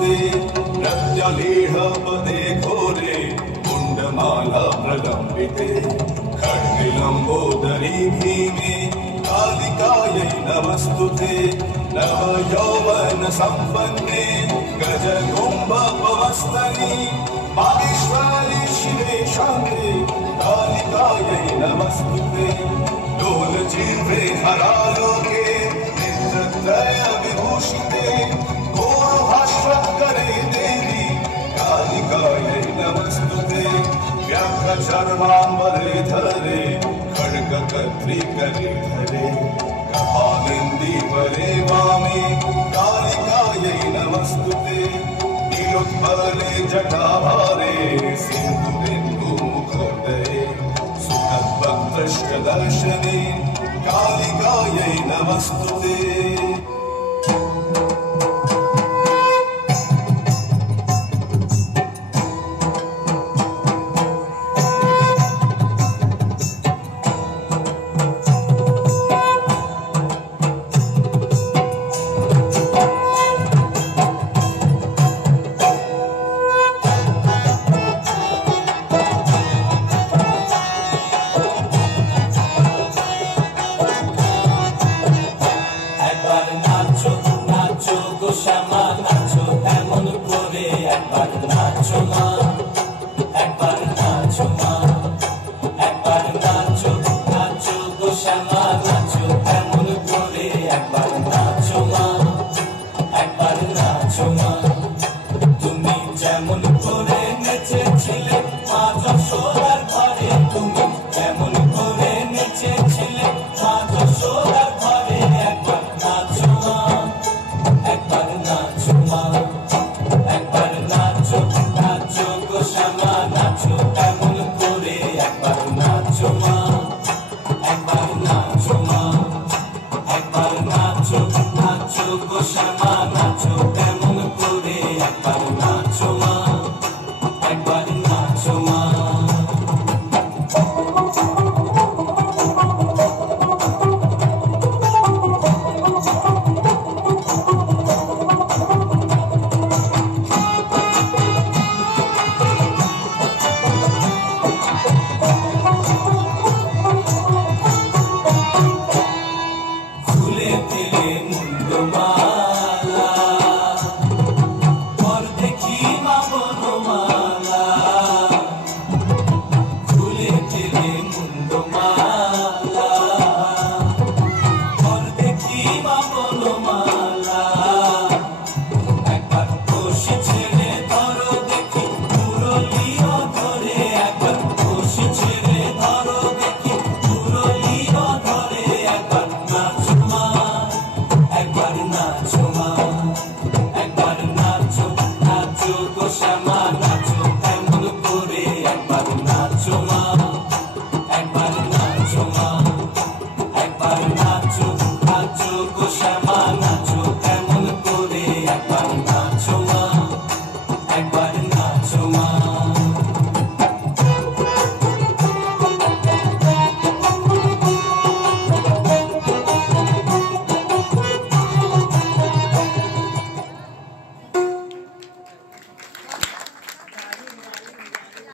नमस्तुते प्रत्यलीढपदे घोरे कुण्डमाला प्रलम्बिते खड्गलम्बोदरी भीमे कालिकायै नमस्तुते नवयौवन सम्पन्ने गजकुम्भपवस्तनि माहेश्वरी शिवे शान्ते कालिकायै नमस्तुते डोलजिह्वे हरालोके नेत्रत्रय विभूषिते घोरभास्वत्करे देवी कालिकायै नमस्तुते व्याघ्रचर्माम्बरे धरे खड्गकर्त्रिकरे धरे कपालिन्दीवरे वामे कालिकायै नमस्तुते नीलोत्पले जटाभारे सिन्धुबिन्दुमुखोदये सुखद्भक्तष्टदर्शने कालिकायै नमस्तुते Nacho, Gosama, Nacho, Emon Kore, Akbar.